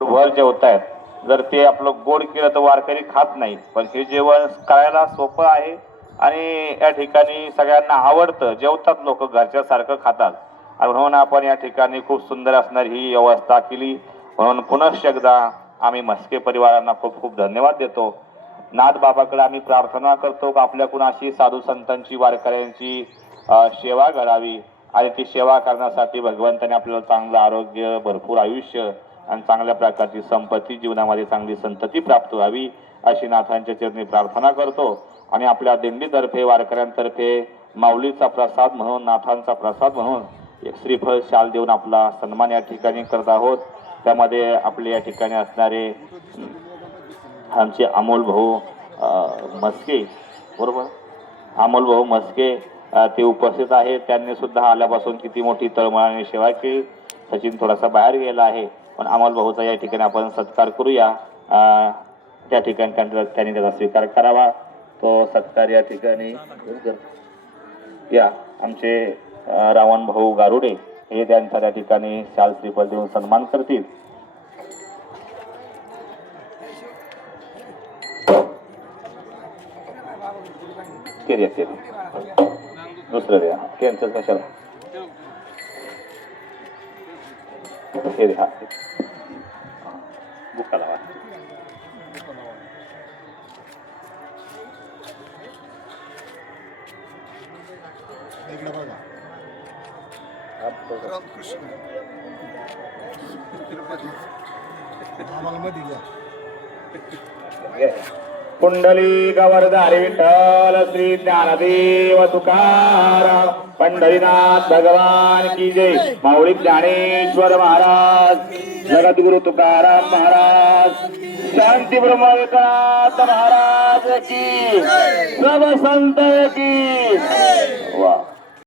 भर जेवतायत, जर ते आपलं गोड केलं तर वारकरी खात नाही, पण हे जेवण करायला सोपं आहे आणि या ठिकाणी सगळ्यांना आवडतं, जेवतात लोक, घरच्या सारखं खातात. आणि म्हणून आपण या ठिकाणी खूप सुंदर असणारी ही व्यवस्था केली. म्हणून पुनश्च एकदा आम्ही म्हस्के परिवारांना खूप खूप धन्यवाद देतो. नाथ बाबाकडे आम्ही प्रार्थना करतो की आपल्याकडून अशी साधू संतांची वारकऱ्यांची सेवा घडावी आणि ती सेवा करण्यासाठी भगवंताने आपल्याला चांगलं आरोग्य, भरपूर आयुष्य आणि चांगल्या प्रकारची संपत्ती, जीवनामध्ये चांगली संतती प्राप्त व्हावी अशी नाथांच्या चरणी प्रार्थना करतो. आणि आपल्या दिंडीतर्फे, वारकऱ्यांतर्फे माऊलीचा प्रसाद म्हणून, नाथांचा प्रसाद म्हणून एक श्रीफळ शाल देऊन आपला सन्मान या ठिकाणी करत आहोत. त्यामध्ये आपले या ठिकाणी असणारे आमचे अमोल भाऊ मस्के, बरोबर, अमोल भाऊ मस्के ते उपस्थित आहेत. त्यांनी सुद्धा आल्यापासून किती मोठी तळमळाने सेवा केली. सचिन थोडासा बाहेर गेला आहे, पण अमोल भाऊचा या ठिकाणी आपण सत्कार करूया. त्या ठिकाणी त्यांनी त्याचा स्वीकार करावा. तो सत्कार या ठिकाणी या आमचे रावण भाऊ गारुडे हे त्यांचा त्या ठिकाणी शाल श्रीफळ देऊन सन्मान करतील. दुसरं द्या, कॅन्सर कशाला हे द्या, बुका लावा. कुंडली गवर्धारी विठ्ठल श्री ज्ञानदेव तुकाराम पंढरीनाथ भगवान की जय. माऊली ज्ञानेश्वर महाराज, जगद्गुरु तुकाराम महाराज, शांती ब्रह्म एकनाथ महाराज की, सब संत की